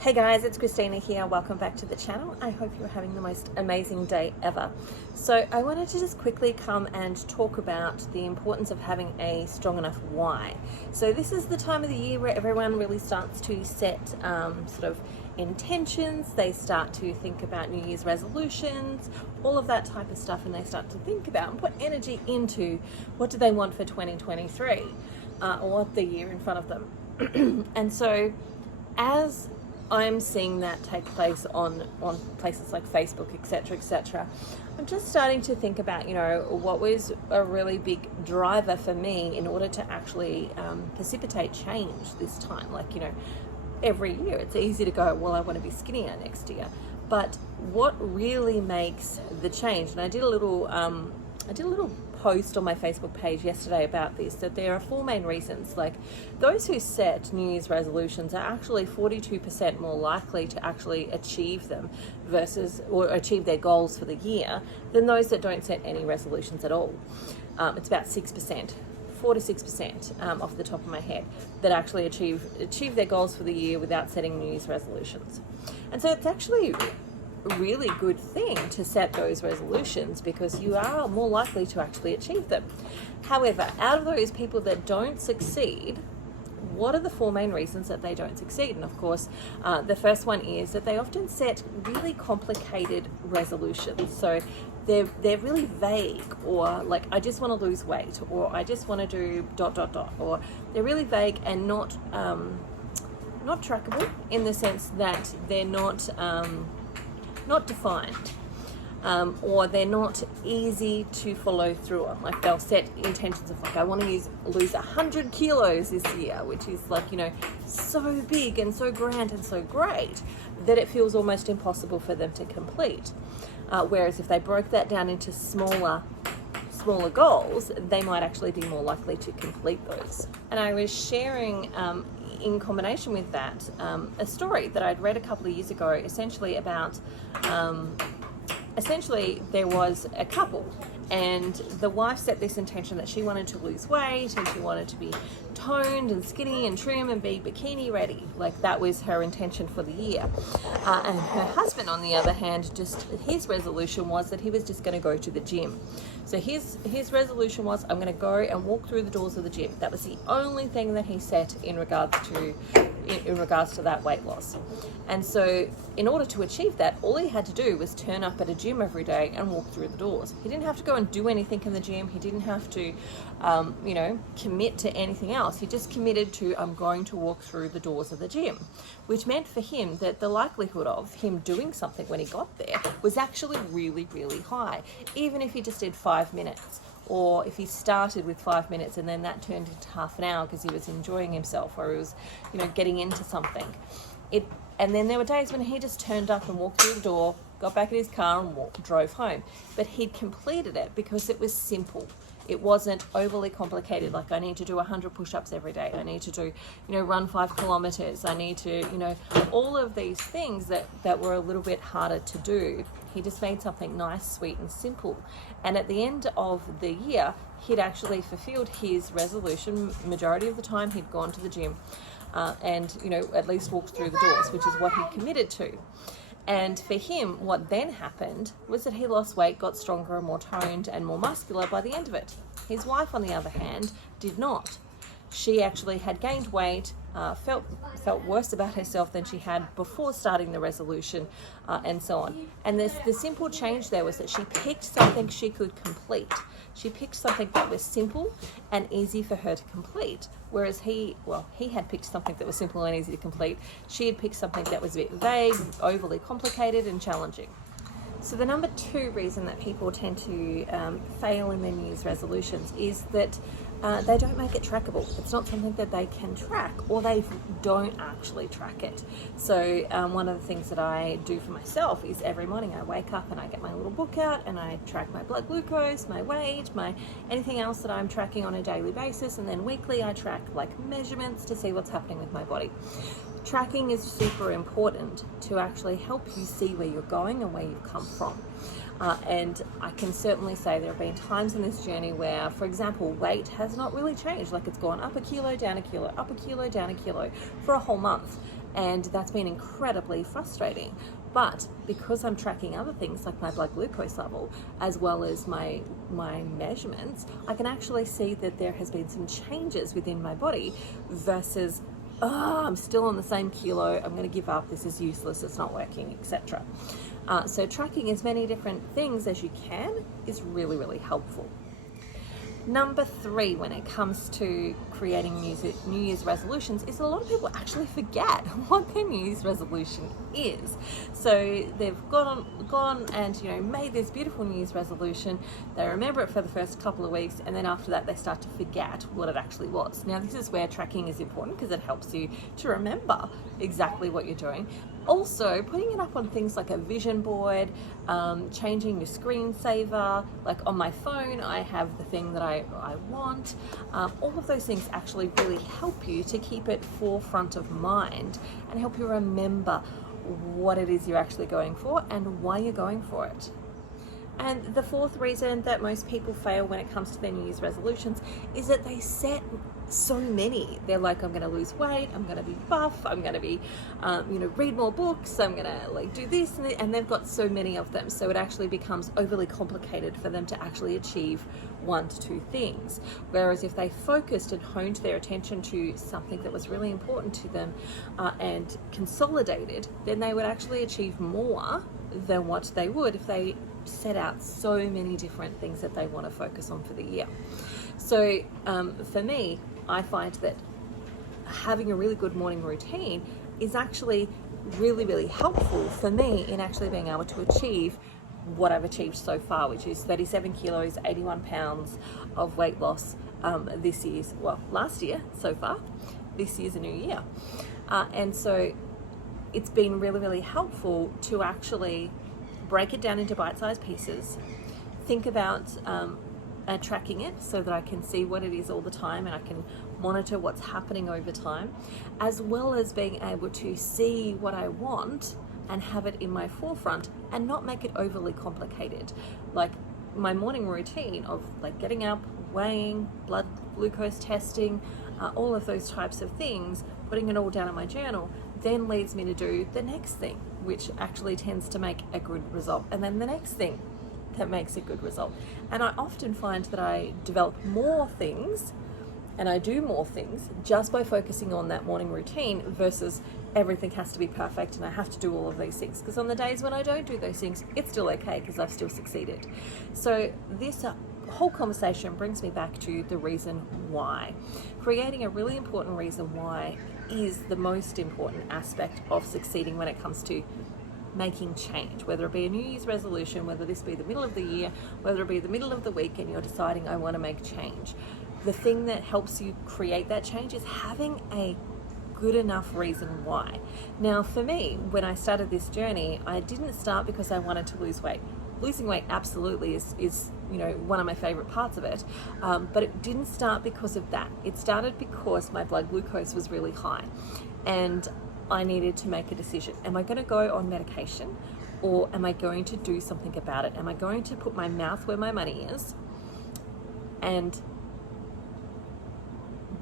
Hey guys, it's Christina here. Welcome back to the channel. I hope you're having the most amazing day ever. So I wanted to just quickly come and talk about the importance of having a strong enough why. So this is the time of the year where everyone really starts to set sort of intentions. They start to think about New Year's resolutions, all of that type of stuff, and they start to think about and put energy into what do they want for 2023 or the year in front of them. And so as I'm seeing that take place on places like Facebook, etc. I'm just starting to think about, what was a really big driver for me in order to actually precipitate change this time. Every year it's easy to go, well, I want to be skinnier next year. But what really makes the change? And I did a little post on my Facebook page yesterday about this, that there are four main reasons. Like, those who set New Year's resolutions are actually 42% more likely to actually achieve them or achieve their goals for the year than those that don't set any resolutions at all. It's about 6%. 4 to 6% off the top of my head that actually achieve their goals for the year without setting New Year's resolutions. And so it's actually a really good thing to set those resolutions because you are more likely to actually achieve them. However, out of those people that don't succeed, what are the four main reasons that they don't succeed? And of course, the first one is that they often set really complicated resolutions. So they're really vague, or like, I just want to lose weight, or I just want to do ... or they're really vague and not trackable, in the sense that they're not defined, or they're not easy to follow through on. Like, they'll set intentions of, like, I want to lose 100 kilos this year, which is so big and so grand and so great that it feels almost impossible for them to complete. Whereas if they broke that down into smaller goals, they might actually be more likely to complete those. And I was sharing in combination with that, a story that I'd read a couple of years ago, essentially about, there was a couple, and the wife set this intention that she wanted to lose weight and she wanted to be toned and skinny and trim and be bikini ready. Like, that was her intention for the year. And her husband, on the other hand, his resolution was that he was just going to go to the gym. So his resolution was, I'm going to go and walk through the doors of the gym. That was the only thing that he set in regards to that weight loss. And so in order to achieve that, all he had to do was turn up at a gym every day and walk through the doors. He didn't have to go and do anything in the gym. He didn't have to commit to anything else. He just committed to, I'm going to walk through the doors of the gym, which meant for him that the likelihood of him doing something when he got there was actually really, really high, even if he just did 5 minutes. Or if he started with 5 minutes and then that turned into half an hour because he was enjoying himself, or he was, getting into something. And then there were days when he just turned up and walked through the door, got back in his car and drove home. But he'd completed it because it was simple. It wasn't overly complicated, like, I need to do 100 push-ups every day. I need to do, run 5 kilometers. I need to, all of these things that were a little bit harder to do. He just made something nice, sweet, and simple. And at the end of the year, he'd actually fulfilled his resolution. Majority of the time, he'd gone to the gym and, at least walked through the doors, which is what he committed to. And for him, what then happened was that he lost weight, got stronger and more toned and more muscular by the end of it. His wife, on the other hand, did not. She actually had gained weight, felt worse about herself than she had before starting the resolution, and so on. And the simple change there was that she picked something she could complete. She picked something that was simple and easy for her to complete, whereas he had picked something that was simple and easy to complete. She had picked something that was a bit vague, overly complicated and challenging. So the number 2 reason that people tend to fail in their New Year's resolutions is that they don't make it trackable. It's not something that they can track, or they don't actually track it. So one of the things that I do for myself is every morning I wake up and I get my little book out and I track my blood glucose, my weight, anything else that I'm tracking on a daily basis, and then weekly I track measurements to see what's happening with my body. Tracking is super important to actually help you see where you're going and where you've come from. And I can certainly say there have been times in this journey where, for example, weight has not really changed. Like, it's gone up a kilo, down a kilo, up a kilo, down a kilo for a whole month. And that's been incredibly frustrating. But because I'm tracking other things like my blood glucose level, as well as my measurements, I can actually see that there has been some changes within my body versus, oh, I'm still on the same kilo, I'm going to give up, this is useless, it's not working, etc. So tracking as many different things as you can is really, really helpful. Number 3, when it comes to creating New Year's resolutions, is a lot of people actually forget what their New Year's resolution is. So they've gone and made this beautiful New Year's resolution. They remember it for the first couple of weeks, and then after that they start to forget what it actually was. Now this is where tracking is important because it helps you to remember exactly what you're doing. Also, putting it up on things like a vision board, changing your screensaver. Like on my phone, I have the thing that I want. All of those things actually really help you to keep it forefront of mind and help you remember what it is you're actually going for and why you're going for it. And the 4th reason that most people fail when it comes to their New Year's resolutions is that they set so many. They're like, I'm going to lose weight, I'm going to be buff, I'm going to be, read more books, I'm going to do this, and they've got so many of them. So it actually becomes overly complicated for them to actually achieve 1 to 2 things. Whereas if they focused and honed their attention to something that was really important to them and consolidated, then they would actually achieve more than what they would if they set out so many different things that they want to focus on for the year. So for me, I find that having a really good morning routine is actually really, really helpful for me in actually being able to achieve what I've achieved so far, which is 37 kilos, 81 pounds of weight loss last year so far. This year's a new year. And so it's been really, really helpful to actually break it down into bite-sized pieces, think about tracking it so that I can see what it is all the time and I can monitor what's happening over time, as well as being able to see what I want and have it in my forefront and not make it overly complicated. Like my morning routine of getting up, weighing, blood glucose testing, all of those types of things, putting it all down in my journal, then leads me to do the next thing, which actually tends to make a good result, and then the next thing that makes a good result. And I often find that I develop more things and I do more things just by focusing on that morning routine versus everything has to be perfect and I have to do all of these things. Because on the days when I don't do those things, it's still okay because I've still succeeded. So this whole conversation brings me back to the reason why. Creating a really important reason why is the most important aspect of succeeding when it comes to making change, whether it be a New Year's resolution, whether this be the middle of the year, whether it be the middle of the week and you're deciding I want to make change. The thing that helps you create that change is having a good enough reason why. Now for me, when I started this journey, I didn't start because I wanted to lose weight. Losing weight absolutely is one of my favorite parts of it, but it didn't start because of that. It started because my blood glucose was really high and I needed to make a decision. Am I going to go on medication or am I going to do something about it? Am I going to put my mouth where my money is and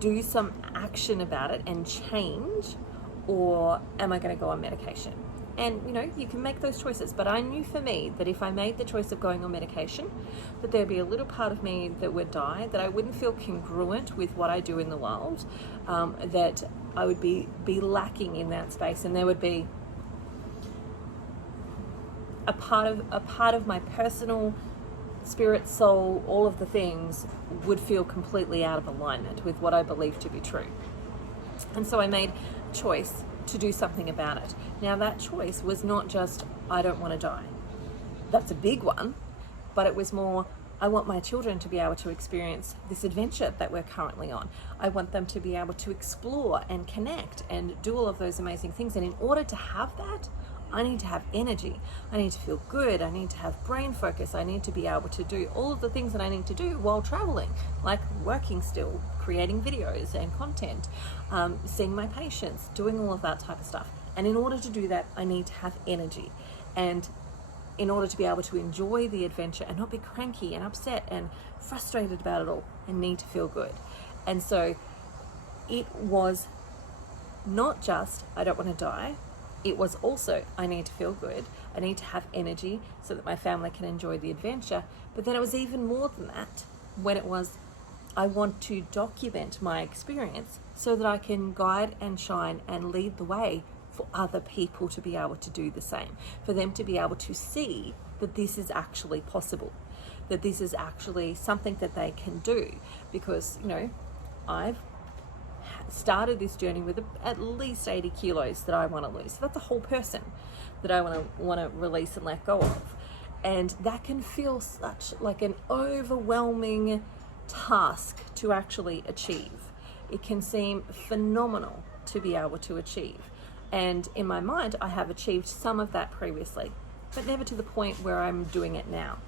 do some action about it and change, or am I going to go on medication? And you can make those choices, but I knew for me that if I made the choice of going on medication, that there'd be a little part of me that would die, that I wouldn't feel congruent with what I do in the world, that I would be lacking in that space, and there would be a part of my personal spirit, soul, all of the things would feel completely out of alignment with what I believe to be true. And so I made a choice to do something about it. Now that choice was not just, I don't want to die. That's a big one, but it was more, I want my children to be able to experience this adventure that we're currently on. I want them to be able to explore and connect and do all of those amazing things. And in order to have that, I need to have energy. I need to feel good. I need to have brain focus. I need to be able to do all of the things that I need to do while traveling, like working still, creating videos and content, seeing my patients, doing all of that type of stuff. And in order to do that, I need to have energy. And in order to be able to enjoy the adventure and not be cranky and upset and frustrated about it all, I need to feel good. And so it was not just I don't want to die, it was also I need to feel good, I need to have energy so that my family can enjoy the adventure. But then it was even more than that when it was I want to document my experience so that I can guide and shine and lead the way for other people to be able to do the same, for them to be able to see that this is actually possible, that this is actually something that they can do. Because, you know, I've started this journey with at least 80 kilos that I want to lose. So that's a whole person that I want to release and let go of. And that can feel such like an overwhelming task to actually achieve. It can seem phenomenal to be able to achieve. And in my mind, I have achieved some of that previously, but never to the point where I'm doing it now.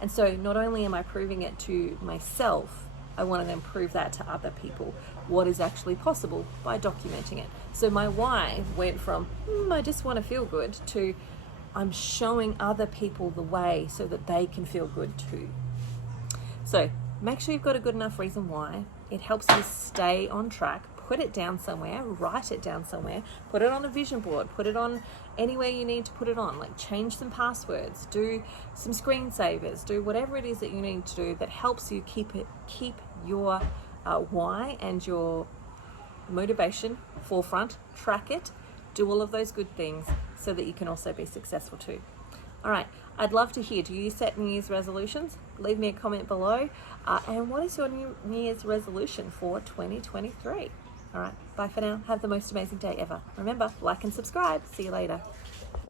And so not only am I proving it to myself, I want to then prove that to other people, what is actually possible by documenting it. So my why went from, I just want to feel good, to I'm showing other people the way so that they can feel good too. So make sure you've got a good enough reason why. It helps you stay on track. Put it down somewhere, write it down somewhere, put it on a vision board, put it on anywhere you need to put it on, like change some passwords, do some screensavers, do whatever it is that you need to do that helps you keep your why and your motivation forefront, track it, do all of those good things so that you can also be successful too. All right, I'd love to hear, do you set New Year's resolutions? Leave me a comment below. And what is your New Year's resolution for 2023? All right, bye for now. Have the most amazing day ever. Remember, like and subscribe. See you later.